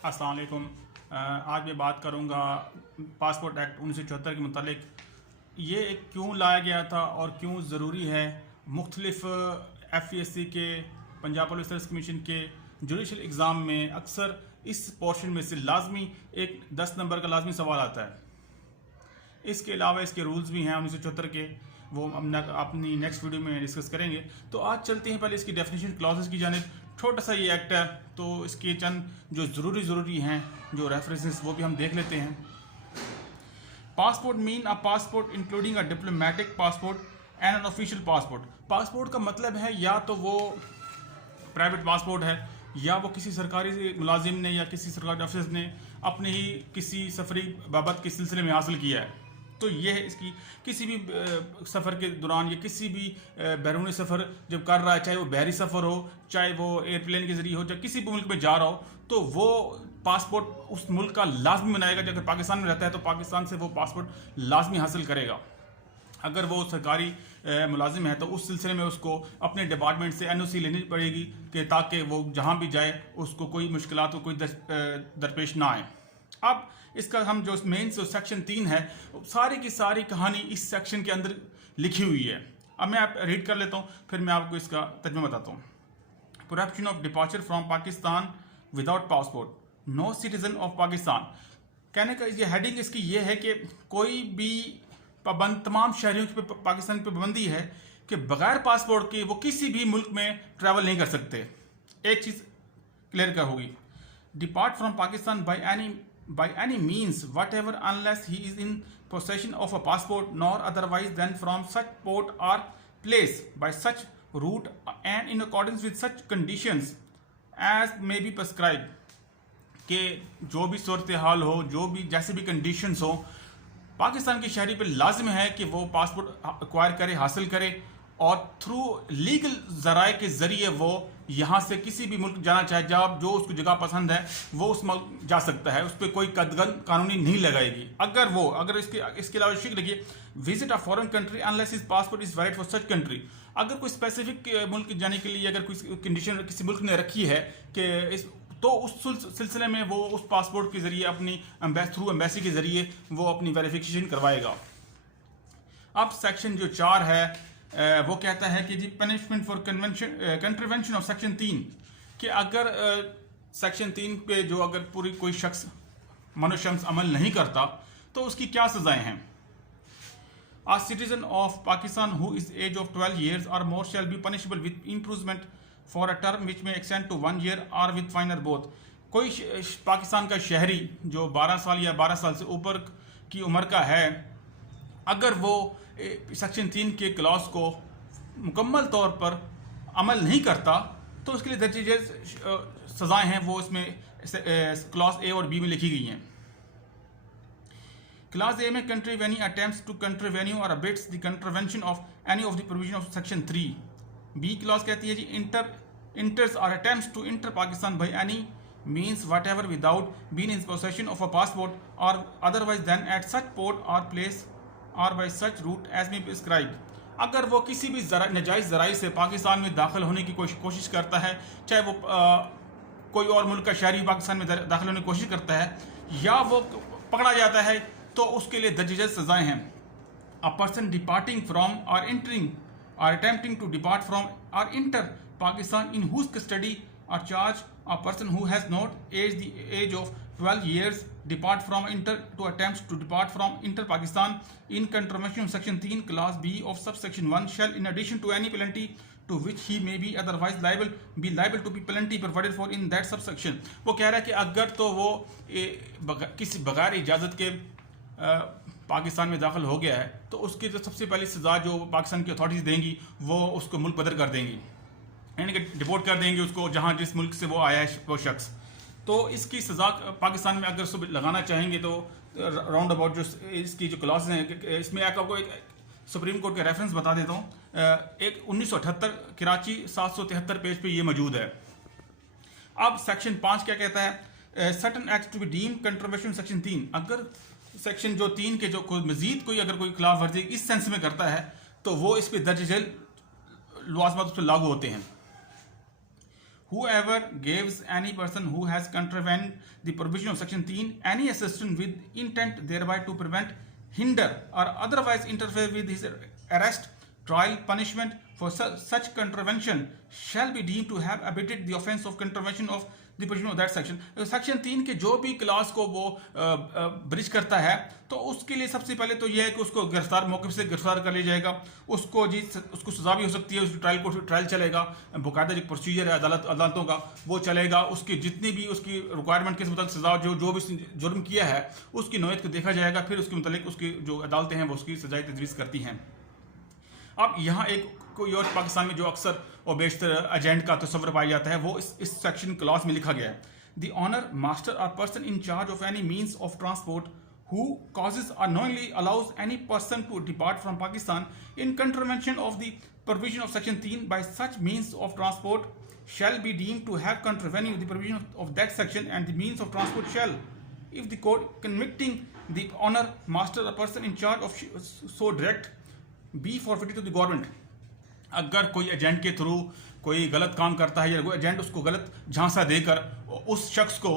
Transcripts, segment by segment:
अस्सलाम वालेकुम। आज मैं बात करूँगा पासपोर्ट एक्ट 1974 के मुतालिक ये क्यों लाया गया था और क्यों ज़रूरी है। मुख्तलिफ FESC के, पंजाब पुलिस सर्विस कमीशन के जुडिशल एग्ज़ाम में अक्सर इस पोर्शन में से लाजमी एक 10 नंबर का लाजमी सवाल आता है। इसके अलावा इसके रूल्स भी हैं 1974 के, वो हम अपनी नेक्स्ट वीडियो में डिस्कस करेंगे। तो आज चलते हैं पहले इसकी डेफिनेशन क्लॉजेस की जानिब। छोटा सा ये एक्ट है तो इसके चंद जो ज़रूरी हैं जो रेफरेंसेस वो भी हम देख लेते हैं। Passport mean a passport including a diplomatic passport and an official passport. Passport का मतलब है या तो वो प्राइवेट पासपोर्ट है या वो किसी सरकारी मुलाजिम ने या किसी सरकारी अफसर ने अपने ही किसी सफरी बाबत के सिलसिले में हासिल किया है। तो ये है इसकी किसी भी सफ़र के दौरान या किसी भी बैरूनी सफ़र जब कर रहा है, चाहे वो बहरी सफ़र हो, चाहे वो एयरप्लेन के ज़रिए हो, चाहे किसी भी मुल्क में जा रहा हो, तो वो पासपोर्ट उस मुल्क का लाजमी बनाएगा। अगर पाकिस्तान में रहता है तो पाकिस्तान से वो पासपोर्ट लाजमी हासिल करेगा। अगर वो सरकारी मुलाजिम है तो उस सिलसिले में उसको अपने डिपार्टमेंट से NOC लेनी पड़ेगी कि ताकि वो जहाँ भी जाए उसको कोई मुश्किलात कोई दरपेश ना आए। अब इसका हम जो मेन जो सेक्शन 3 है, सारी की सारी कहानी इस सेक्शन के अंदर लिखी हुई है। अब मैं आप रीड कर लेता हूँ, फिर मैं आपको इसका तर्जुमा बताता हूँ। Prohibition of departure from Pakistan without passport, no citizen of Pakistan. कहने का ये हेडिंग इसकी ये है कि कोई भी पाबंद, तमाम शहरियों पे पाकिस्तान पर पाबंदी है कि बगैर पासपोर्ट के वो किसी भी मुल्क में ट्रैवल नहीं कर सकते। एक चीज़ क्लियर कर होगी, depart from Pakistan by any means whatever unless he is in possession of a passport nor otherwise than from such port or place by such route and in accordance with such conditions as may be prescribed। कि जो भी सूरत हाल हो, जो भी जैसे भी conditions हो, पाकिस्तान की शहरी पर लाजिम है कि वो पासपोर्ट एक्वायर करे, हासिल करे और थ्रू लीगल ज़राए के ज़रिए वो यहाँ से किसी भी मुल्क जाना चाहे, जब जो उसको जगह पसंद है वो उस मुल्क जा सकता है। उस पर कोई कदगन कानूनी नहीं लगाएगी। अगर इसके अलावा शिक लिखिए, visit a foreign country unless is passport is valid for such country. अगर कोई स्पेसिफिक मुल्क जाने के लिए अगर कोई कंडीशन किसी मुल्क ने रखी है कि तो उस सिलसिले में वो उस पासपोर्ट के ज़रिए अपनी थ्रू एम्बेसी के ज़रिए वो अपनी वेरिफिकेशन करवाएगा। अब सेक्शन जो 4 है वो कहता है कि जी पनिशमेंट फॉर कंट्रीवेंशन ऑफ सेक्शन 3, कि अगर सेक्शन 3 पे जो अगर पूरी कोई शख्स मनुशम्स अमल नहीं करता तो उसकी क्या सजाएं हैं। A citizen of Pakistan who is age of 12 years or more shall be punishable with imprisonment for a term which may extend to 1 year or with fine or both। कोई पाकिस्तान का शहरी जो 12 साल या 12 साल से ऊपर की उम्र का है, अगर वो सेक्शन 3 के क्लॉज को मुकम्मल तौर पर अमल नहीं करता तो उसके लिए दर्जे सज़ाएँ हैं, वो इसमें क्लॉज A और B में लिखी गई हैं। क्लॉज A में कंट्रीवेनिंग अटेम्प्ट्स टू कंट्रीवेन्यू और abets the contravention of any of the provision of section 3। B clause कहती है जी इंटर्स और attempts to enter Pakistan by any means whatever without being in possession of a passport or otherwise than at such port or place or by such route as may be prescribed। अगर वो किसी भी नाजायज़ ज़राई से पाकिस्तान में दाखिल होने की कोशिश करता है, चाहे वो कोई और मुल्क का शहरी पाकिस्तान में दाखिल होने की कोशिश करता है या वो पकड़ा जाता है, तो उसके लिए दर्ज सज़ाएँ हैं। A person departing from or entering or attempting to depart from or enter Pakistan in whose custody or charge a person who has not aged the age of 12 years depart from inter to attempts to depart from inter Pakistan in contravention of section 3 clause B of subsection 1 shall in addition to any penalty to which he may be otherwise liable be liable to be penalty provided for in that subsection। वो कह रहा है कि अगर तो वो किसी बगैर इजाज़त के पाकिस्तान में दाखिल हो गया है तो उसकी जो सबसे पहली सज़ा जो पाकिस्तान की अथॉरिटीज़ देंगी वो उसको मुल्क बदर कर देंगी, यानी कि डिपोर्ट कर देंगे उसको जहाँ जिस मुल्क से वो आया है वो शख्स। तो इसकी सज़ा पाकिस्तान में अगर उसको लगाना चाहेंगे तो राउंड अबाउट जो इसकी जो क्लॉज हैं, इसमें आपको एक सुप्रीम कोर्ट का रेफरेंस बता देता हूँ। एक 1978 कराची 773 पेज पे ये मौजूद है। अब सेक्शन 5 क्या कहता है, certain act to be deem controversial section 3। अगर सेक्शन जो 3 के जो कोई मजीद कोई अगर कोई खिलाफ वर्जी इस सेंस में करता है तो वो इस पर दर्ज झेल लवाजमात उस पर लागू होते हैं। whoever gives any person who has contravened the provision of section 3 any assistance with intent thereby to prevent, hinder or otherwise interfere with his arrest, trial, punishment for such contravention shall be deemed to have abetted the offence of contravention of the provision of that section. Section 3 के जो भी class को वो bridge करता है तो उसके लिए सबसे पहले तो यह है कि उसको गिरफ्तार मौके से गिरफ्तार कर लिया जाएगा, उसको सजा भी हो सकती है, उसकी ट्रायल चलेगा, बाकायदा जो प्रोसीजर है अदालतों का वो चलेगा, उसकी जितनी भी उसकी रिक्वायरमेंट के मुताबिक सजा जो भी जुर्म किया है उसकी नौयत को देखा जाएगा, फिर उसके मुताबिक उसकी जो अदालतें हैं वो उसकी सजाई तजवीज़ करती हैं। अब यहाँ एक कोई और पाकिस्तान में जो अक्सर और बेशतर एजेंट का तस्वर पाया जाता है वो इस सेक्शन क्लॉज में लिखा गया है, द ऑनर मास्टर और person in charge of any means of transport who causes or knowingly allows any person to depart from Pakistan in contravention of the provision of section 3 by such means of transport shall be deemed to have contravened the provision of that section, and the means of transport shall, if the court convicting the owner, master or person in charge of so direct, be forfeited to the government. अगर कोई agent के through कोई गलत काम करता है या कोई एजेंट उसको गलत झांसा देकर उस शख्स को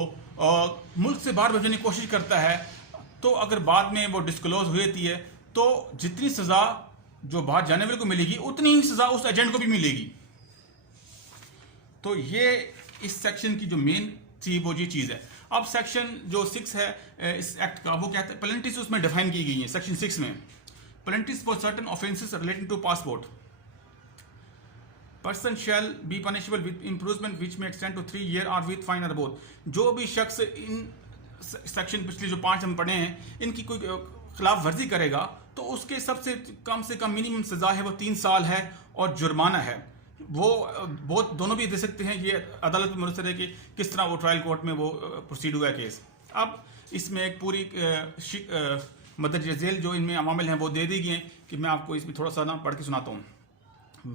मुल्क से बाहर भेजने की कोशिश करता है तो अगर बाद में वो डिस्क्लोज हुई थी है तो जितनी सजा जो बाहर जाने वाले को मिलेगी उतनी ही सजा उस एजेंट को भी मिलेगी। तो ये इस सेक्शन की जो मेन थी वो ये चीज़ है। अब सेक्शन जो 6 है इस एक्ट का वो कहता है पेनल्टीज उसमें डिफाइन की गई है सेक्शन 6 में, penalties for certain offences relating to passport, person shall be punishable with imprisonment which may extend to 3 years और विद फाइन और बोथ। जो भी शख्स इन सेक्शन पिछले जो 5 हम पढ़े हैं इनकी कोई खिलाफ वर्जी करेगा तो उसके सबसे कम मिनिमम सजा है वो 3 साल है और जुर्माना है। वो बहुत दोनों भी दे सकते हैं, ये अदालत में मुनसर है कि किस तरह वो ट्रायल कोर्ट में वो प्रोसीड हुआ है केस। अब इसमें एक पूरी मदरजा झेल जो इनमें अवामिल हैं वो दे दी गई हैं कि मैं आपको इसमें थोड़ा सा ना पढ़ के सुनाता हूँ।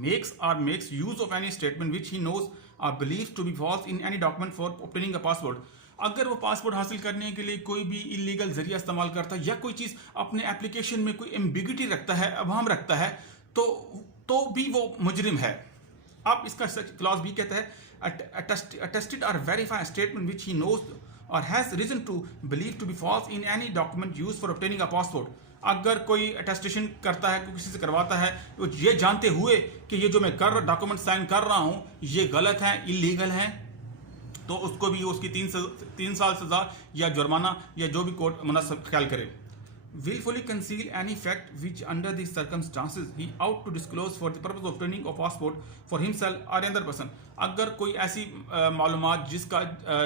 makes use of any statement which he knows or believes to be false in any document for obtaining a passport। अगर वो पासपोर्ट हासिल करने के लिए कोई भी इलीगल जरिया इस्तेमाल करता है या कोई चीज़ अपने एप्लीकेशन में कोई एम्बिगिटी रखता है, अवहम रखता है तो भी वो मुजरिम है। अब इसका क्लॉज भी कहता है अटेस्टेड और verify statement which he knows और has reason to believe to be false in any document use for obtaining a passport. अगर कोई अटेस्टेशन करता है, किसी से करवाता है, तो ये जानते हुए कि ये जो मैं डॉक्यूमेंट साइन कर रहा हूँ ये गलत है, इलीगल है, तो उसको भी उसकी 3 साल सजा या जुर्माना या जो भी कोर्ट मुनासिब ख्याल करे। willfully conceal any fact which under the circumstances he ought to disclose for the purpose of obtaining a passport for himself or another person। अगर कोई ऐसी मालूमात जिसका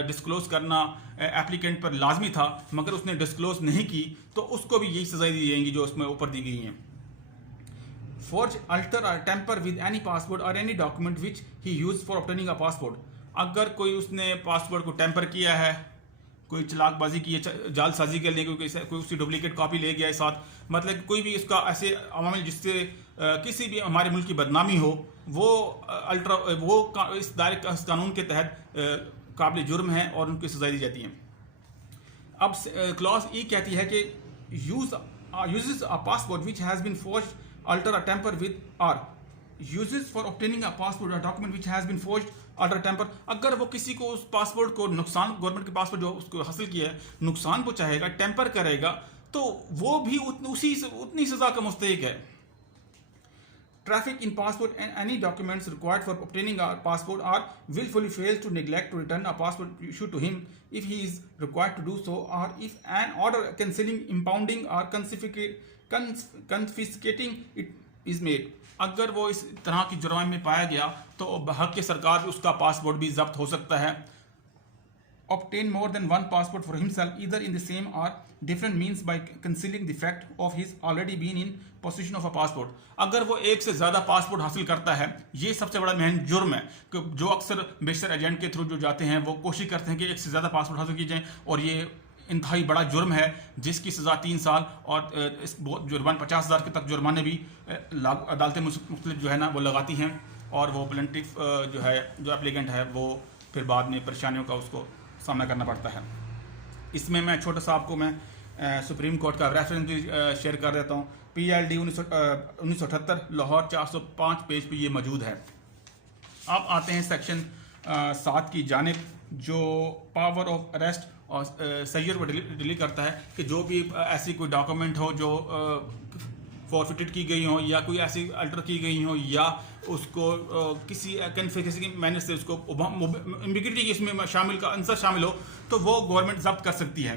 डिस्क्लोज करना एप्लीकेंट पर लाजमी था मगर उसने डिस्क्लोज नहीं की तो उसको भी यही सजाएं दी जाएंगी जो उसमें ऊपर दी गई हैं। forge, alter or tamper with any passport or any document which he used for obtaining a passport। अगर कोई उसने पासपोर्ट को टेम्पर किया है, कोई चलाकबाजी की है, जालसाजी के लिए कोई उसकी डुप्लीकेट कॉपी ले गया है साथ, मतलब कोई भी उसका ऐसे अवामिल जिससे किसी भी हमारे मुल्क की बदनामी हो वो इस दायरे इस कानून के तहत काबिल जुर्म है और उनकी सजा दी जाती है। अब क्लॉज ई कहती है कि uses a passport which has been forged, alter or tamper with, or uses for obtaining a passport or document which has been forged, alter, tamper। अगर वो किसी को उस पासपोर्ट को नुकसान, गवर्नमेंट के पासपोर्ट जो उसको हासिल किया है नुकसान पहुंचाएगा, टेम्पर करेगा, तो वो भी उतनी सजा का मुस्तहिक है। Traffic in passport and any documents required for obtaining a passport or willfully fails to neglect to return a passport issued to him if he is required to do so, or if an order cancelling, impounding or confiscating it is made। अगर वो इस तरह की जुर्म में पाया गया तो हक सरकार उसका पासपोर्ट भी जब्त हो सकता है। obtain more than one passport for himself either in the same or different means by concealing the fact of his already been in possession of a passport। अगर वो एक से ज़्यादा पासपोर्ट हासिल करता है, ये सबसे बड़ा महंग जुर्म है कि जो अक्सर बेशतर एजेंट के थ्रू जो जाते हैं वो कोशिश करते हैं कि एक से ज़्यादा पासपोर्ट हासिल किए जाएँ, और ये इंतहाई बड़ा जुर्म है जिसकी सज़ा 3 साल और इस जुर्मान 50,000 के तक जुर्माने भी अदालतें मुख्तलिफ जो है ना वो लगाती हैं, और वो प्लेंटिफ जो है जो एप्लीकेंट है वो फिर बाद में परेशानियों का उसको सामना करना पड़ता है। इसमें मैं छोटा सा आपको मैं सुप्रीम कोर्ट का रेफरेंस भी शेयर कर देता हूँ। PLD 1978 लाहौर 405 पेज पे ये मौजूद है। अब आते हैं सेक्शन साथ की जानिब जो पावर ऑफ अरेस्ट और सैयर को डिलीट करता है कि जो भी ऐसी कोई डॉक्यूमेंट हो जो फॉरफिटेड की गई हो या कोई ऐसी अल्टर की गई हो या उसको किसी किसी मैनर से उसको इम्बिगिटी इसमें शामिल का आंसर शामिल हो तो वो गवर्नमेंट जब्त कर सकती है.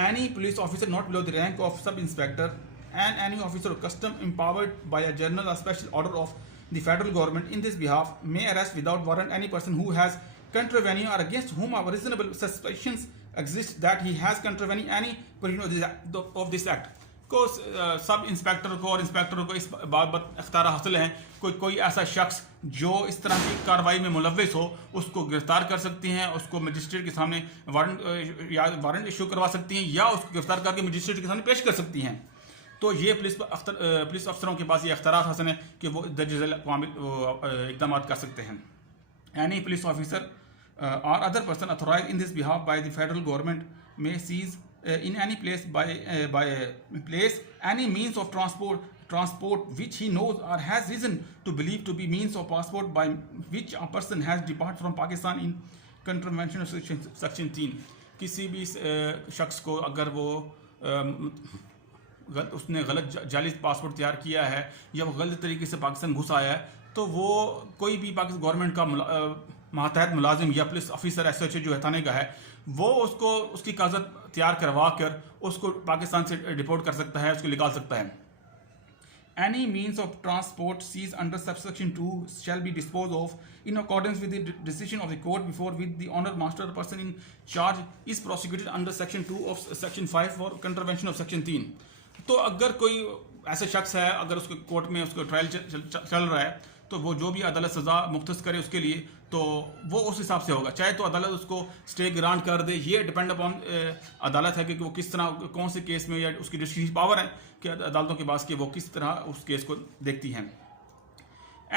Any police officer not below the rank of sub-inspector and any officer of custom empowered by a general or special order of the federal government in this behalf may arrest without warrant any person who has contravened or against whom a reasonable suspicions exist that he has contravened any provision of this act. को sub inspector को और inspector को इस बात अख्तियार हासिल हैं कोई ऐसा शख्स जो इस तरह की कार्रवाई में मुलव्विस हो उसको गिरफ्तार कर सकती हैं, उसको मजिस्ट्रेट के सामने वारंट इशू करवा सकती हैं या उसको गिरफ्तार करके मजिस्ट्रेट के सामने पेश कर सकती हैं. तो ये पुलिस अफसरों के पास ये अख्तियार हासिल हैं कि वो दर्ज झेल इक़दाम कर सकते हैं. Any police officer or other person authorise in this behalf by the federal government may seize in any place by place any means of transport which he knows or has reason to believe to be means of passport by which a person has departed from Pakistan in contravention of section 3. किसी भी शख्स को अगर वो उसने गलत जाली passport तैयार किया है या वो गलत तरीके से पाकिस्तान घुस आया है तो वो कोई भी पाकिस्तान गवर्नमेंट का मातहत मुलाजिम या पुलिस ऑफिसर ऐसे जो है थाने का है वो उसको उसकी कागजात तैयार करवा कर उसको पाकिस्तान से डिपोर्ट कर सकता है, उसको निकाल सकता है. Any means of transport seized under subsection 2 shall be disposed of in accordance with the decision of the court before with the honor master person in charge is prosecuted under section 2 of section 5 for contravention of section 3. तो अगर कोई ऐसा शख्स है अगर उसके court में उसको ट्रायल चल रहा है तो वो जो भी अदालत सज़ा मुख्तस करे उसके लिए तो वो उस हिसाब से होगा, चाहे तो अदालत उसको स्टे ग्रांट कर दे. ये डिपेंड अपॉन अदालत है कि वो किस तरह कौन से केस में या उसकी डिस्क्रिशन पावर है कि अदालतों के पास कि वो किस तरह उस केस को देखती हैं.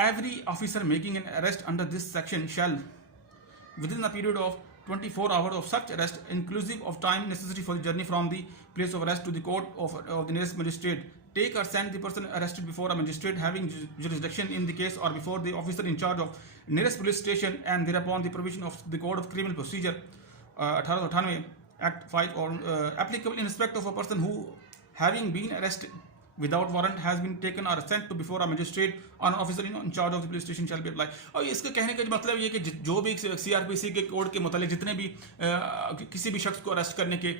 Every officer making an arrest under this section shall with in the period of 24 hours of such arrest inclusive of time necessary for the journey from the place of arrest to the court of the nearest magistrate take or send the person arrested before a magistrate having jurisdiction in the case or before the officer in charge of nearest police station and thereupon the provision of the code of criminal procedure 1898 act 5 or applicable in respect of a person who having been arrested without warrant has been taken or sent to before a magistrate or an officer in charge of the police station shall be applied. और इसके कहने का मतलब ये कि जो भी CRPC के कोड के मुतालिक जितने भी किसी भी शख्स को अरेस्ट करने के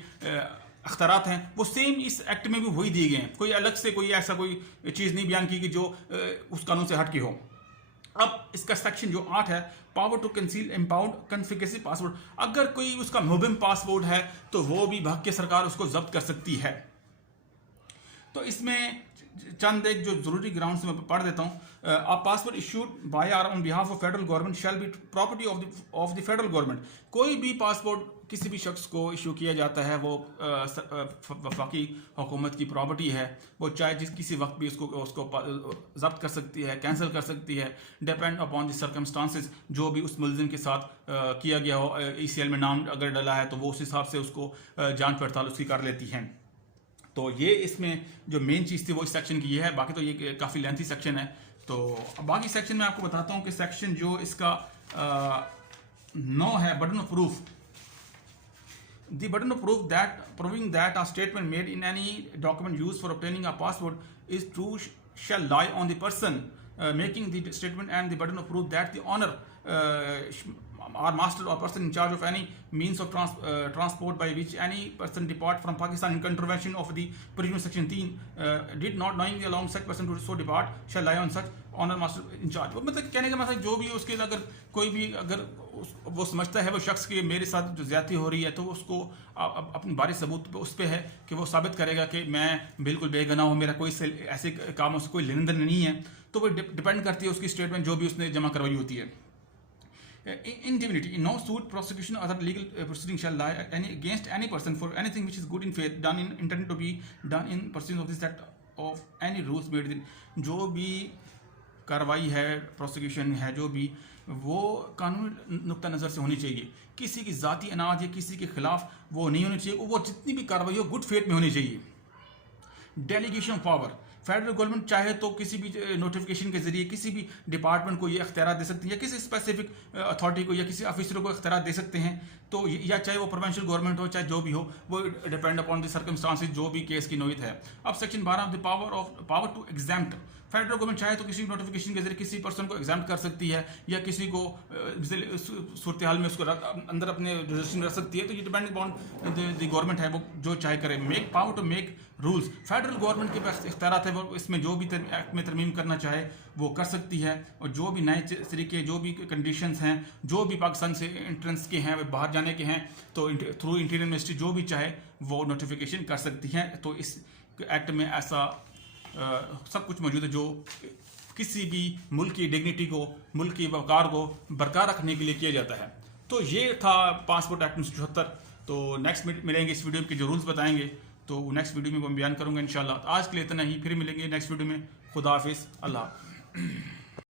अख्तियारात हैं वो सेम इस एक्ट में भी वही दिए गए हैं. कोई अलग से कोई ऐसा कोई चीज़ नहीं बयान की कि जो उस कानून से हट के हो. अब इसका सेक्शन जो 8 है power to conceal impound confiscate passport, अगर कोई उसका मुबिम पासपोर्ट है तो वो भी भाग के सरकार उसको जब्त कर सकती है. तो इसमें चंद एक जो ज़रूरी ग्राउंड से मैं पढ़ देता हूँ. अ पासपोर्ट इशूड बाय और on behalf of federal government shall be property of the federal government. कोई भी पासपोर्ट किसी भी शख्स को इशू किया जाता है वो वफाकी हुकूमत की प्रॉपर्टी है. वो चाहे किसी वक्त भी उसको जब्त कर सकती है, कैंसिल कर सकती है, डिपेंड अपॉन द सर्कमस्टांसेस. जो भी उस मुलजिम के साथ किया गया हो, ECL में नाम अगर डला है तो वो उस हिसाब से उसको जांच पड़ताल उसकी कर लेती हैं. तो ये इसमें जो मेन चीज़ थी वो इस सेक्शन की ये है. बाकी तो ये काफ़ी लेंथी सेक्शन है. तो बाकी सेक्शन में आपको बताता हूँ कि सेक्शन जो इसका 9 है burden of proof. The burden of proof that proving that a statement made in any document used for obtaining a passport is true shall lie on the person making the statement, and the burden of proof that the owner or master or person in charge of any means of transport by which any person depart from Pakistan in contravention of the provision of section 3 did not knowingly allow such person to so depart shall lie on such owner master in charge. मतलब कहने का मतलब जो भी उसके अगर कोई भी अगर वो समझता है वो शख्स के मेरे साथ जो ज्यादती हो रही है तो उसको अपनी बारी सबूत उस पर है कि वो साबित करेगा कि मैं बिल्कुल बेगुनाह हूँ, मेरा कोई ऐसे कामों से कोई लेन देन नहीं है. तो वो डिपेंड करती है उसकी स्टेटमेंट जो भी उसने जमा करवाई होती है. Indemnity. In no suit, prosecution, or other legal proceeding shall lie against any person for anything which is good in faith, done in intended to be done in pursuance of this act of any rules made in. जो भी कार्रवाई है, prosecution है, जो भी वो कानूनी नुक्ता नज़र से होनी चाहिए. किसी की ज़ाती अनाज या किसी के खिलाफ वो नहीं होनी चाहिए. वो जितनी भी कार्रवाई हो गुड फेथ में होनी चाहिए. Delegation of power. Federal government चाहे तो किसी भी नोटिफिकेशन के जरिए किसी भी डिपार्टमेंट को ये अख्तियार दे सकती है, या किसी स्पेसिफिक अथॉरिटी को या किसी ऑफिसर को अख्तियार दे सकते हैं। तो या चाहे वो प्रोविंशियल गवर्नमेंट हो चाहे जो भी हो, वो डिपेंड अपॉन द सर्कमस्टांसेस, जो भी केस की नौयत है। अब section 12 the power to exempt, federal government चाहे तो किसी नोटिफिकेशन के जरिए किसी पर्सन को एग्जाम कर सकती है, या किसी को सूरत हाल में उसको अंदर अपने रजिस्ट्रेशन रख सकती है। तो ये डिपेंड अपॉन द गवर्नमेंट है, वो जो चाहे करे। Make power to make rules, federal government के पास इख्तियारात है, वो इसमें जो भी एक्ट में तरमीम करना चाहे वो कर सकती है। और जो भी नए तरीके, जो भी कंडीशंस हैं, जो भी पाकिस्तान से एंट्रेंस के हैं, बाहर जाने के हैं, तो थ्रू इंटीरियर मिनिस्ट्री जो भी चाहे वो नोटिफिकेशन कर सकती हैं। तो इस एक्ट में ऐसा सब कुछ मौजूद है जो किसी भी मुल्क की डिग्निटी को, मुल्क की वक़ार को बरकरार रखने के लिए किया जाता है। तो ये था पासपोर्ट एक्ट 1974। तो नेक्स्ट मिलेंगे इस वीडियो के जो रूल्स बताएंगे, तो नेक्स्ट वीडियो में मैं बयान करूंगा इंशाल्लाह। तो आज के लिए इतना ही, फिर मिलेंगे नेक्स्ट वीडियो में। खुदा हाफिज़, अल्लाह।